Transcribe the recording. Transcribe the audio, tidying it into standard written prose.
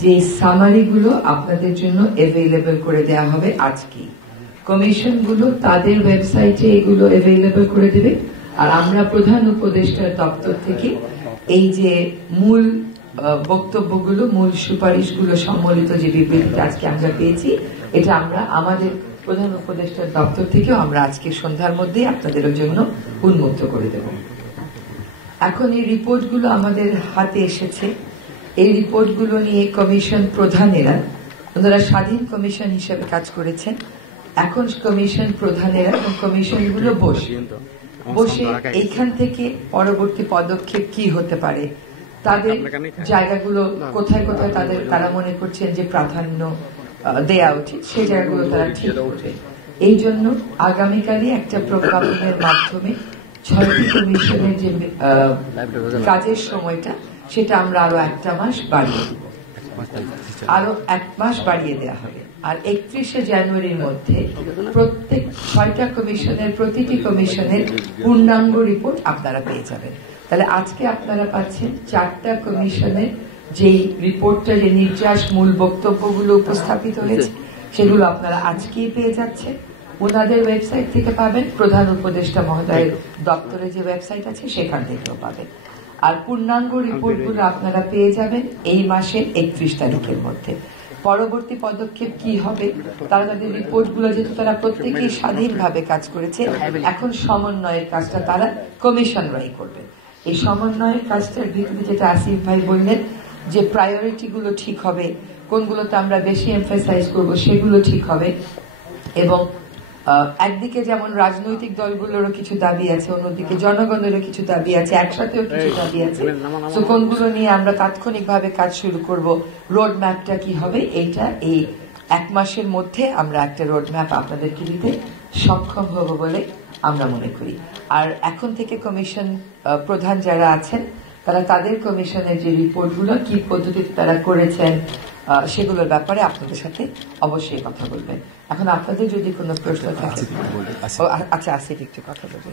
যে সামারিগুলো আপনাদের জন্য অ্যাভেলেবল করে দেওয়া হবে আজকে। কমিশনগুলো তাদের ওয়েবসাইটে এগুলো অ্যাভেলেবল করে দেবে, আর আমরা প্রধান উপদেষ্টার দপ্তর থেকে এই যে মূল বক্তব্যগুলো, মূল সুপারিশগুলো সম্মিলিত যে বিবৃতিটা আজকে আমরা পেয়েছি, এটা আমরা আমাদের প্রধান উপদেষ্টার দপ্তর থেকেও আমরা আজকে সন্ধ্যার মধ্যে আপনাদের জন্য উন্মুক্ত করে দেব। এখন এই রিপোর্টগুলো আমাদের হাতে এসেছে। এই রিপোর্টগুলো নিয়ে কমিশন প্রধানেরা, ওনারা স্বাধীন কমিশন হিসেবে কাজ করেছেন, এখন কমিশন প্রধানেরা এবং কমিশনগুলো বসে এইখান থেকে পরবর্তী পদক্ষেপ কি হতে পারে, তাদের জায়গাগুলো কোথায় কোথায় তারা মনে করছেন যে প্রাধান্য দেয়া উচিত, সেই জায়গাগুলো তারা ঠিক করবে। এই জন্য আগামীকালই একটা প্রজ্ঞাপনের মাধ্যমে 6টি কমিশনের যে কাজের সময়টা, সেটা আমরা আরো 1 মাস বাড়িয়ে দেব, আরো 1 মাস বাড়িয়ে দেওয়া হবে। আর 31শে জানুয়ারির মধ্যে প্রত্যেক 6টা কমিশনের প্রতিটি কমিশনের পূর্ণাঙ্গ রিপোর্ট আপনারা পেয়ে যাবেন। তাহলে আজকে আপনারা পাচ্ছেন 4টা কমিশনের যেই রিপোর্টটা, যে নির্যাস মূল বক্তব্যগুলো উপস্থাপিত হয়েছে, সেগুলো আপনারা আজকেই পেয়ে যাচ্ছেন। ওনাদের ওয়েবসাইট থেকে পাবেন, প্রধান উপদেষ্টা মহোদয়ের দপ্তরে যে ওয়েবসাইট আছে সেখান থেকেও পাবেন। আর পূর্ণাঙ্গ রিপোর্টগুলো আপনারা পেয়ে যাবেন এই মাসের 31 তারিখের মধ্যে। পরবর্তী পদক্ষেপ কি হবে, তারা তাদের রিপোর্টগুলো, যেহেতু তারা প্রত্যেকেই স্বাধীনভাবে কাজ করেছে, এখন সমন্বয়ের কাজটা তারা কমিশনরাই করবে। এই সমন্বয়ের কাজটার ভিত্তিতে যেটা আসিফ ভাই বললেন যে প্রায়োরিটিগুলো ঠিক হবে, কোনগুলোতে আমরা বেশি এমফাসাইজ করব সেগুলো ঠিক হবে, এবং একদিকে যেমন রাজনৈতিক দলগুলোরও কিছু দাবি আছে, অন্যদিকে জনগণেরও কিছু দাবি আছে, একসাথেও কিছু দাবি আছে। তো কোনগুলো নিয়ে আমরা তাৎক্ষণিকভাবে কাজ শুরু করব, রোড ম্যাপটা কি হবে, এইটা এই 1 মাসের মধ্যে আমরা একটা রোড ম্যাপ আপনাদেরকে দিতে সক্ষম হব বলে আমরা মনে করি। আর এখন থেকে কমিশন প্রধান যারা আছেন, তারা তাদের কমিশনের যে রিপোর্টগুলো কি পদ্ধতিতে তারা করেছেন, সেগুলোর ব্যাপারে আপনাদের সাথে অবশ্যই কথা বলবেন। এখন আপনাদের যদি কোনো প্রশ্ন থাকে, আচ্ছা আসিফ একটু কথা বলবেন।